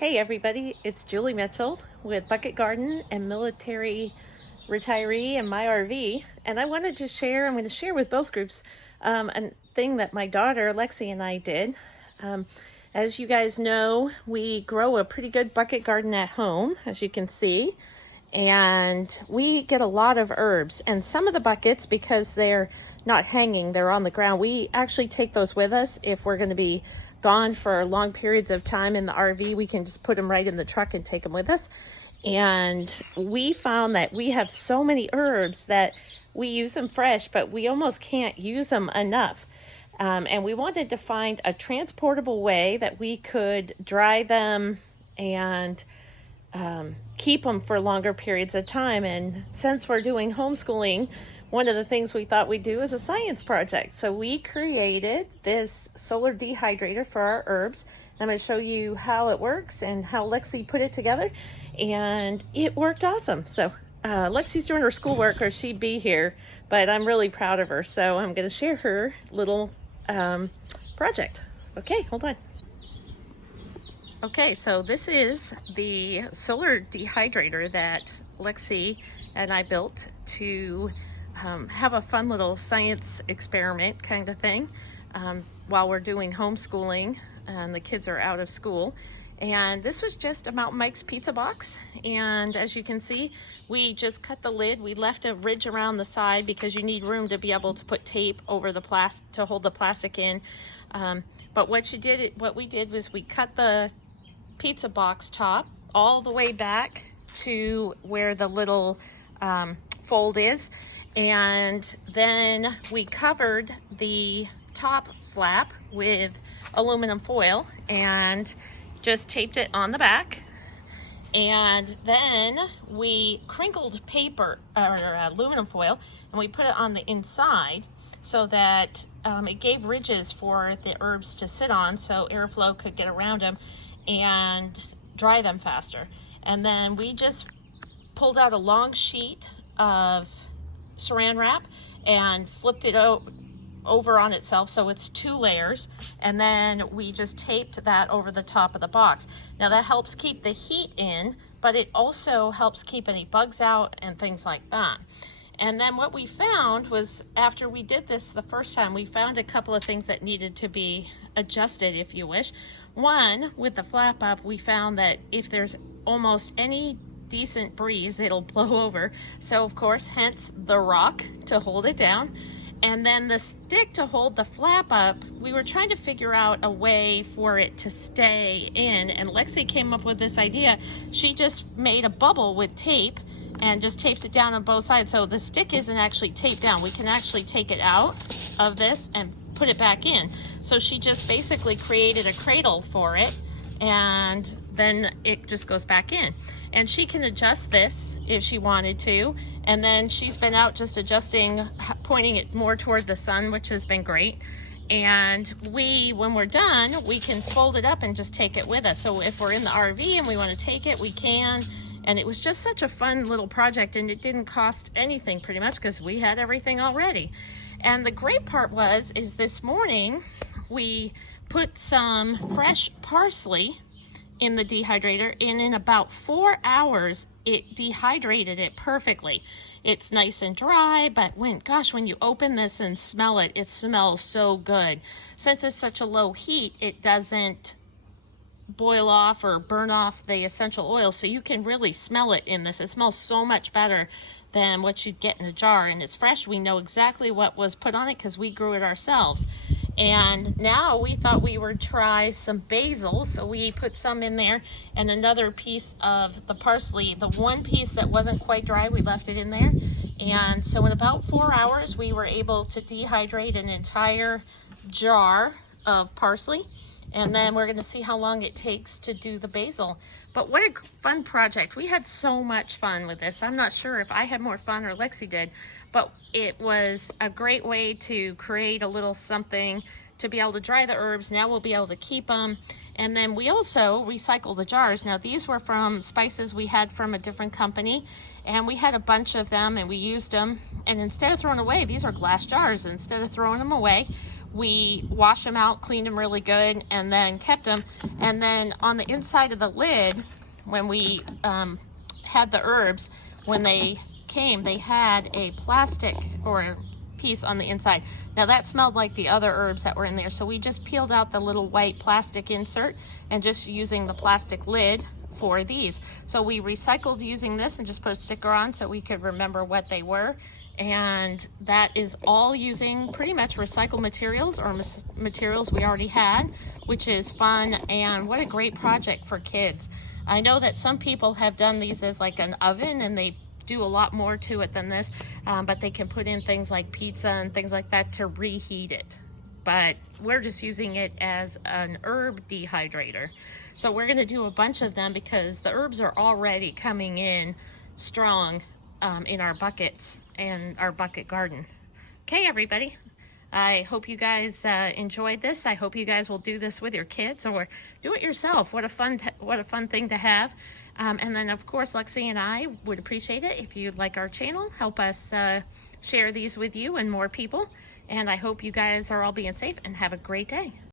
Hey everybody, it's Julie Mitchell with Bucket Garden and Military Retiree and My RV, and I'm going to share with both groups a thing that my daughter Lexi and I did. As you guys know, we grow a pretty good bucket garden at home, as you can see, and we get a lot of herbs, and some of the buckets, because they're not hanging, they're on the ground, we actually take those with us if we're going to be gone for long periods of time in the RV. We can just put them right in the truck and take them with us. And we found that we have so many herbs that we use them fresh, but we almost can't use them enough. And we wanted to find a transportable way that we could dry them and keep them for longer periods of time. And since we're doing homeschooling, one of the things we thought we'd do is a science project. So we created this solar dehydrator for our herbs. I'm going to show you how it works and how Lexi put it together. And it worked awesome. So Lexi's doing her schoolwork or she'd be here, but I'm really proud of her. So I'm going to share her little project. Okay, hold on. Okay, so this is the solar dehydrator that Lexi and I built to have a fun little science experiment kind of thing while we're doing homeschooling and the kids are out of school. And this was just a Mountain Mike's pizza box, and as you can see, we just cut the lid. We left a ridge around the side because you need room to be able to put tape over the plastic to hold the plastic in. But what we did was we cut the pizza box top all the way back to where the little fold is, and then we covered the top flap with aluminum foil and just taped it on the back. And then we crinkled paper or aluminum foil and we put it on the inside so that it gave ridges for the herbs to sit on so airflow could get around them and dry them faster. And then we just pulled out a long sheet of saran wrap and flipped it over on itself, so it's 2 layers, and then we just taped that over the top of the box. Now that helps keep the heat in, but it also helps keep any bugs out and things like that. And then what we found was, after we did this the first time, we found a couple of things that needed to be adjusted, if you wish. One, with the flap up, we found that if there's almost any decent breeze, it'll blow over. So of course, hence the rock to hold it down. And then the stick to hold the flap up, we were trying to figure out a way for it to stay in, and Lexi came up with this idea. She just made a bubble with tape and just taped it down on both sides, so the stick isn't actually taped down. We can actually take it out of this and put it back in. So she just basically created a cradle for it, and then it just goes back in. And she can adjust this if she wanted to. And then she's been out just adjusting, pointing it more toward the sun, which has been great. And when we're done, we can fold it up and just take it with us. So if we're in the RV and we want to take it, we can. And it was just such a fun little project, and it didn't cost anything pretty much because we had everything already. And the great part is this morning we put some fresh parsley in the dehydrator, and in about 4 hours it dehydrated it perfectly. It's nice and dry, but when you open this and smell it, it smells so good. Since it's such a low heat, it doesn't boil off or burn off the essential oil, so you can really smell it in this. It smells so much better than what you'd get in a jar, and it's fresh. We know exactly what was put on it because we grew it ourselves. And now we thought we would try some basil, so we put some in there, and another piece of the parsley. The one piece that wasn't quite dry, we left it in there. And so in about 4 hours, we were able to dehydrate an entire jar of parsley. And then we're going to see how long it takes to do the basil. But what a fun project. We had so much fun with this. I'm not sure if I had more fun or Lexi did, but it was a great way to create a little something to be able to dry the herbs. Now we'll be able to keep them. And then we also recycle the jars. Now these were from spices we had from a different company, and we had a bunch of them and we used them. And instead of throwing away, these are glass jars. Instead of throwing them away, we washed them out, cleaned them really good, and then kept them. And then on the inside of the lid, when we had the herbs, when they came, they had a plastic or piece on the inside. Now that smelled like the other herbs that were in there, so we just peeled out the little white plastic insert and just using the plastic lid for these. So we recycled using this and just put a sticker on so we could remember what they were. And that is all using pretty much recycled materials or materials we already had, which is fun. And what a great project for kids. I know that some people have done these as like an oven, and they do a lot more to it than this, but they can put in things like pizza and things like that to reheat it. But we're just using it as an herb dehydrator. So we're gonna do a bunch of them because the herbs are already coming in strong in our buckets and our bucket garden. Okay, everybody. I hope you guys enjoyed this. I hope you guys will do this with your kids or do it yourself. What a fun thing to have. And then of course, Lexi and I would appreciate it if you'd like our channel. Help us share these with you and more people. And I hope you guys are all being safe and have a great day.